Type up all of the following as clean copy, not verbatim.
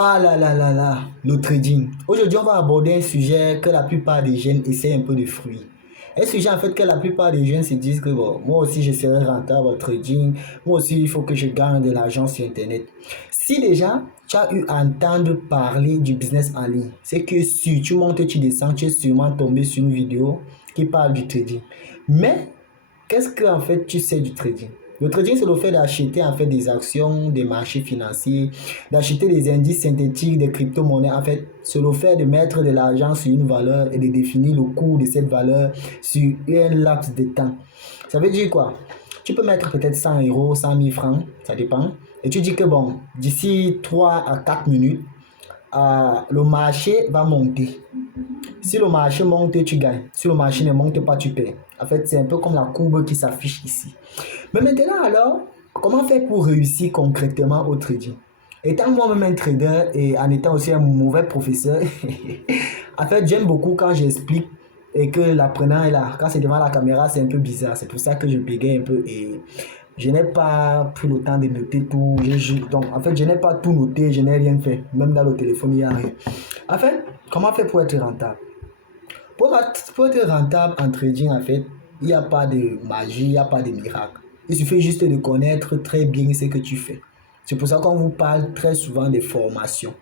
Ah là là là là, le trading. Aujourd'hui, on va aborder un sujet que la plupart des jeunes essaient un peu de fuir. Un sujet en fait que la plupart des jeunes se disent que bon, moi aussi je serai rentable au trading, moi aussi il faut que je gagne de l'argent sur Internet. Si déjà tu as eu à entendre parler du business en ligne, c'est que si tu montes, tu descends, tu es sûrement tombé sur une vidéo qui parle du trading. Mais qu'est-ce que en fait tu sais du trading? Le trading, c'est le fait d'acheter en fait des actions, des marchés financiers, d'acheter des indices synthétiques, des crypto-monnaies. En fait, c'est le fait de mettre de l'argent sur une valeur et de définir le cours de cette valeur sur un laps de temps. Ça veut dire quoi? Tu peux mettre peut-être 100 euros, 100 000 francs, ça dépend. Et tu dis que bon, d'ici 3 à 4 minutes, le marché va monter. Si le marché monte, tu gagnes. Si le marché ne monte pas, tu perds. En fait, c'est un peu comme la courbe qui s'affiche ici. Mais maintenant, alors, comment faire pour réussir concrètement au trading? Étant moi-même un trader et en étant aussi un mauvais professeur, en fait, j'aime beaucoup quand j'explique et que l'apprenant est là. Quand c'est devant la caméra, c'est un peu bizarre. C'est pour ça que je bégaye un peu et je n'ai pas pris le temps de noter tout. Donc, en fait, je n'ai pas tout noté, je n'ai rien fait. Même dans le téléphone, il n'y a rien. En fait, comment faire pour être rentable? Pour être rentable en trading, en fait, il n'y a pas de magie, il n'y a pas de miracle. Il suffit juste de connaître très bien ce que tu fais. C'est pour ça qu'on vous parle très souvent de formation.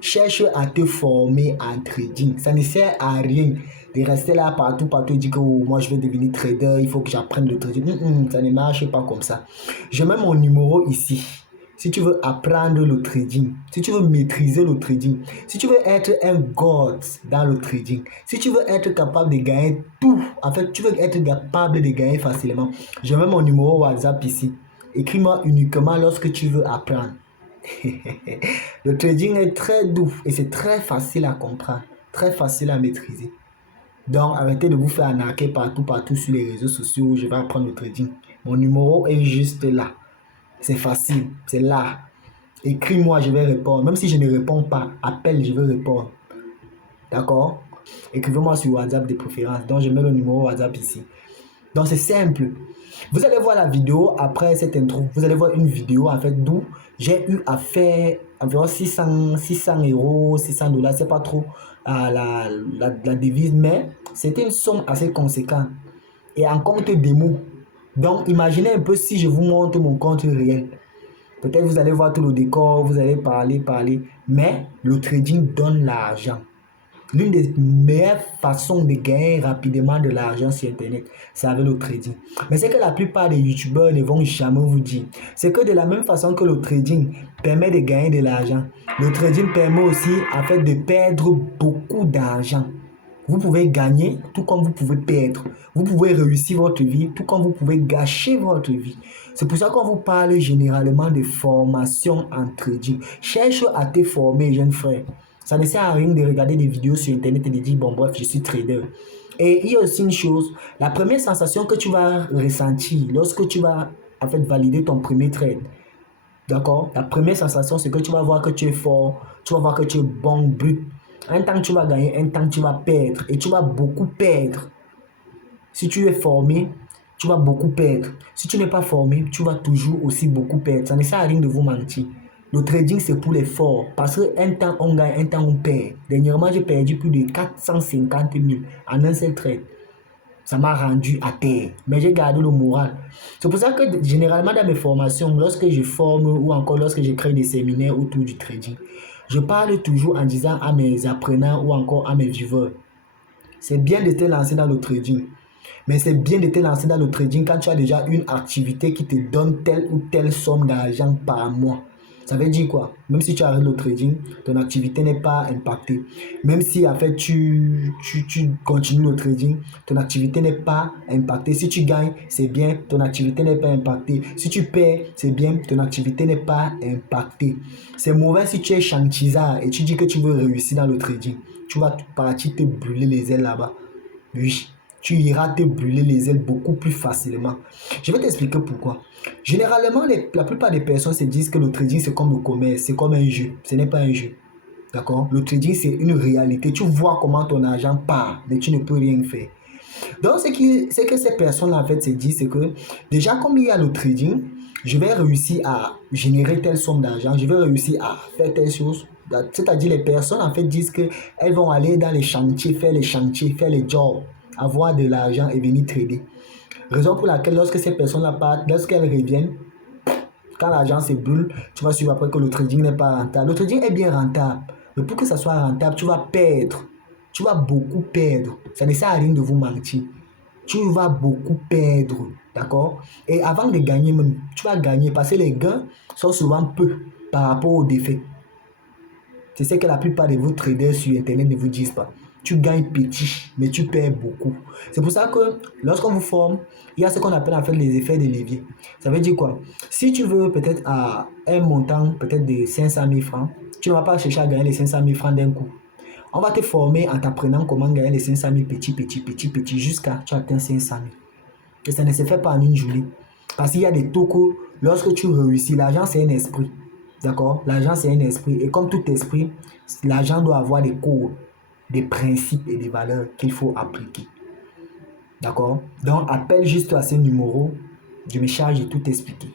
Cherche à te former en trading. Ça ne sert à rien de rester là partout et dire que oh, moi je vais devenir trader, il faut que j'apprenne le trading. Ça ne marche pas comme ça. Je mets mon numéro ici. Si tu veux apprendre le trading, si tu veux maîtriser le trading, si tu veux être un god dans le trading, si tu veux être capable de gagner tout, en fait, tu veux être capable de gagner facilement, je mets mon numéro WhatsApp ici. Écris-moi uniquement lorsque tu veux apprendre. Le trading est très doux et c'est très facile à comprendre, très facile à maîtriser. Donc, arrêtez de vous faire arnaquer partout sur les réseaux sociaux où je vais apprendre le trading. Mon numéro est juste là. C'est facile, c'est là. Écris-moi, je vais répondre. Même si je ne réponds pas, appelle, je vais répondre. D'accord? Écrivez-moi sur WhatsApp de préférence. Donc, je mets le numéro WhatsApp ici. Donc, c'est simple. Vous allez voir la vidéo après cette intro. Vous allez voir une vidéo en fait d'où j'ai eu à faire environ 600 euros, 600 dollars. C'est pas trop la devise, mais c'était une somme assez conséquente. Et en compte démo. Donc, imaginez un peu si je vous montre mon compte réel. Peut-être vous allez voir tout le décor, vous allez parler, mais le trading donne l'argent. L'une des meilleures façons de gagner rapidement de l'argent sur Internet, c'est avec le trading. Mais c'est que la plupart des youtubeurs ne vont jamais vous dire. C'est que de la même façon que le trading permet de gagner de l'argent, le trading permet aussi en fait de perdre beaucoup d'argent. Vous pouvez gagner tout comme vous pouvez perdre. Vous pouvez réussir votre vie tout comme vous pouvez gâcher votre vie. C'est pour ça qu'on vous parle généralement de formation en trading. Cherche à te former, jeune frère. Ça ne sert à rien de regarder des vidéos sur Internet et de dire, bon bref, je suis trader. Et il y a aussi une chose, la première sensation que tu vas ressentir lorsque tu vas en fait valider ton premier trade, d'accord? La première sensation, c'est que tu vas voir que tu es fort, tu vas voir que tu es bon, but. Un temps tu vas gagner, un temps tu vas perdre. Et tu vas beaucoup perdre. Si tu es formé, tu vas beaucoup perdre. Si tu n'es pas formé, tu vas toujours aussi beaucoup perdre. Ça ne sert à rien de vous mentir. Le trading, c'est pour les forts. Parce qu'un temps, on gagne, un temps, on perd. Dernièrement, j'ai perdu plus de 450 000 en un seul trade. Ça m'a rendu à terre. Mais j'ai gardé le moral. C'est pour ça que généralement dans mes formations, lorsque je forme ou encore lorsque je crée des séminaires autour du trading, je parle toujours en disant à mes apprenants ou encore à mes viewers, c'est bien de te lancer dans le trading. Mais c'est bien de te lancer dans le trading quand tu as déjà une activité qui te donne telle ou telle somme d'argent par mois. Ça veut dire quoi? Même si tu arrêtes le trading, ton activité n'est pas impactée. Même si en fait tu continues le trading, ton activité n'est pas impactée. Si tu gagnes, c'est bien, ton activité n'est pas impactée. Si tu perds, c'est bien, ton activité n'est pas impactée. C'est mauvais si tu es chantisard et tu dis que tu veux réussir dans le trading. Tu vas partir te brûler les ailes là-bas. Oui, tu iras te brûler les ailes beaucoup plus facilement. Je vais t'expliquer pourquoi. Généralement, la plupart des personnes se disent que le trading, c'est comme le commerce, c'est comme un jeu. Ce n'est pas un jeu. D'accord? Le trading, c'est une réalité. Tu vois comment ton argent part, mais tu ne peux rien faire. Donc, c'est que ces personnes-là, en fait, se disent, c'est que déjà, comme il y a le trading, je vais réussir à générer telle somme d'argent, je vais réussir à faire telle chose. C'est-à-dire les personnes en fait disent qu'elles vont aller dans les chantiers, faire les jobs, avoir de l'argent et venir trader. Raison pour laquelle lorsque ces personnes-là partent, lorsqu'elles reviennent, quand l'argent se brûle, tu vas suivre après que le trading n'est pas rentable. Le trading est bien rentable, mais pour que ça soit rentable, tu vas perdre. Tu vas beaucoup perdre. Ça ne sert à rien de vous mentir. Tu vas beaucoup perdre, d'accord? Et avant de gagner même, tu vas gagner parce que les gains sont souvent peu par rapport aux défaites. C'est ce que la plupart de vos traders sur Internet ne vous disent pas. Tu gagnes petit, mais tu perds beaucoup. C'est pour ça que lorsqu'on vous forme, il y a ce qu'on appelle en fait les effets de levier. Ça veut dire quoi? Si tu veux peut-être à un montant peut-être de 500 000 francs, tu ne vas pas chercher à gagner les 500 000 francs d'un coup. On va te former en t'apprenant comment gagner les 500 000 petit, jusqu'à tu atteins 500 000. Et ça ne se fait pas en une journée. Parce qu'il y a des tokos, lorsque tu réussis, l'argent c'est un esprit. D'accord? L'argent c'est un esprit. Et comme tout esprit, l'argent doit avoir des codes, des principes et des valeurs qu'il faut appliquer. D'accord? Donc appelle juste à ce numéro, je me charge de tout expliquer.